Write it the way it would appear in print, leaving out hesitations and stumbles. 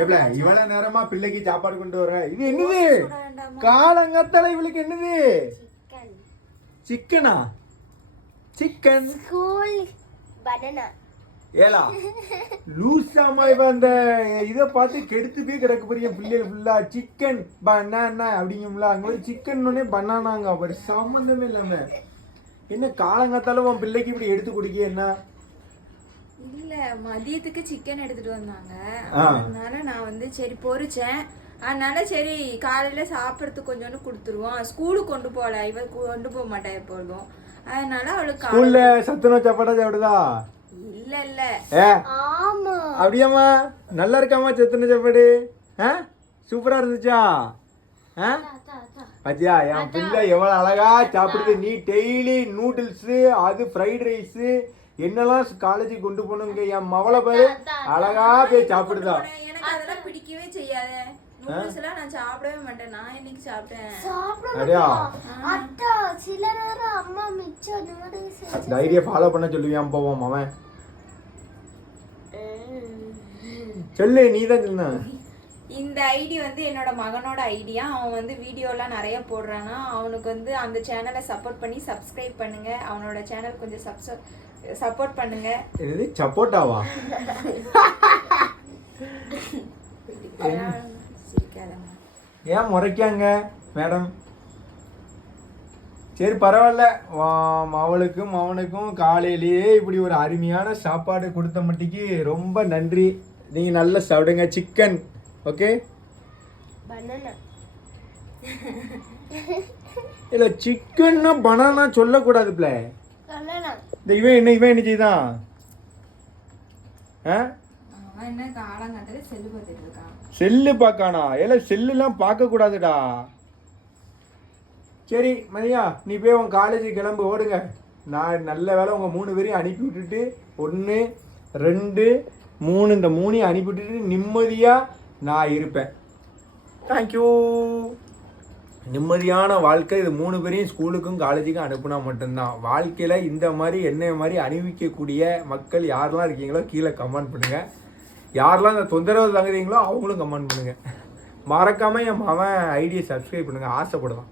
இவ்வளவு நேரமா பிள்ளைக்கு சாப்பாடு கொண்டு வர இது என்னது காலங்கத்தால இவளுக்கு என்னது சிக்கனா சிக்கன் ஏலா லூசாமா இவ அந்த இதை பார்த்து கெடுத்து போய் கிடக்கு பெரிய பிள்ளைகள் ஃபுல்லா சிக்கன் பனானா அப்படிங்கும்ல அங்க ஒரு சிக்கன் பனானாங்க ஒரு சம்மந்தமே இல்லாம என்ன காலங்காத்தால உன் பிள்ளைக்கு இப்படி எடுத்து குடிக்க என்ன இல்ல மதியத்துக்கு சிக்கன் எடுத்துட்டு வந்தாங்க அதனால நான் வந்து சரி பொரிச்சேன் அதனால சரி காலையில சாப்பிடறதுக்கு கொஞ்சோண்டு கொடுத்துருவோம் ஸ்கூலுக்கு கொண்டு போகல இவ கொண்டு போக மாட்டா எப்பொழுதும் அதனால அவளுக்கு ஸ்கூல்ல சத்துணவு சாப்பாடா சாப்பிடுதா இல்ல இல்ல ஆமா அப்படியாமா நல்லா இருக்காமா சத்துணவு சாப்பாடு சூப்பரா இருந்துச்சா அஜயா என் பிள்ளை எவ்வளவு அழகா சாப்பிடுது நீ டெய்லி நூடுல்ஸ் அது ஃப்ரைட் ரைஸ் என்னெல்லாம் காலேஜுக்கு கொண்டு போகணுங்க என் மவளை பேரு அழகா போய் சாப்பிடுதா எனக்கு அதெல்லாம் பிடிக்கவே செய்யாத நூடுல்ஸ் எல்லாம் நான் சாப்பிடவே மாட்டேன் நான் இன்னைக்கு சாப்பிட்டேன் அப்படியா அத்தா சில நேரம் அம்மா மிச்சம் அந்த மாதிரி செஞ்சு தைரியம் ஃபாலோ பண்ண சொல்லுவியான் போவோம் அவன் சொல்லு நீ தான் சொன்ன இந்த ஐடி வந்து என்னோட மகனோட ஐடியா அவன் வந்து வீடியோலாம் நிறைய போடுறானா அவனுக்கு வந்து அந்த சேனலை சப்போர்ட் பண்ணி சப்ஸ்கிரைப் பண்ணுங்க அவனோட சேனல் கொஞ்சம் சப்போர்ட் பண்ணுங்க இது சப்போர்ட்டாவா ஏன் முறைக்காங்க மேடம் சரி பரவாயில்ல அவளுக்கும் அவனுக்கும் காலையிலேயே இப்படி ஒரு அருமையான சாப்பாடு கொடுத்த மட்டிக்கு ரொம்ப நன்றி நீங்க நல்லா சாப்பிடுங்க சிக்கன் ஓகே பனானா இல்ல சிக்கன்னா பனானா சொல்லக்கூடாது பிள்ளை பனானா இந்த இவன் என்ன செய்தான் அவன் என்ன காலங்காலத்துல செல்லு பார்த்துட்டு இருக்கான் செல்லு பார்க்கானா ஏல செல்லுலாம் பார்க்க கூடாதுடா சரி மதியா நீ போய் உன் காலேஜுக்கு கிளம்பு ஓடுங்க நான் நல்ல வேலை உங்கள் 3 பேரையும் அனுப்பி விட்டுட்டு 1 2 3 இந்த 3ஐயும் அனுப்பி விட்டுட்டு நிம்மதியாக நான் இருப்பேன் தேங்க்யூ நிம்மதியான வாழ்க்கை இது 3 பேரையும் ஸ்கூலுக்கும் காலேஜுக்கும் அனுப்புனா மட்டும்தான் வாழ்க்கையில் இந்த மாதிரி என்னை மாதிரி அணிவிக்கக்கூடிய மக்கள் யாரெல்லாம் இருக்கீங்களோ கீழே கமெண்ட் பண்ணுங்கள் யாரெல்லாம் இந்த தொந்தரவு தங்குறீங்களோ அவங்களும் கமெண்ட் பண்ணுங்கள் மறக்காமல் என் மகன் ஐடியை சப்ஸ்கிரைப் பண்ணுங்கள் ஆசைப்படுவான்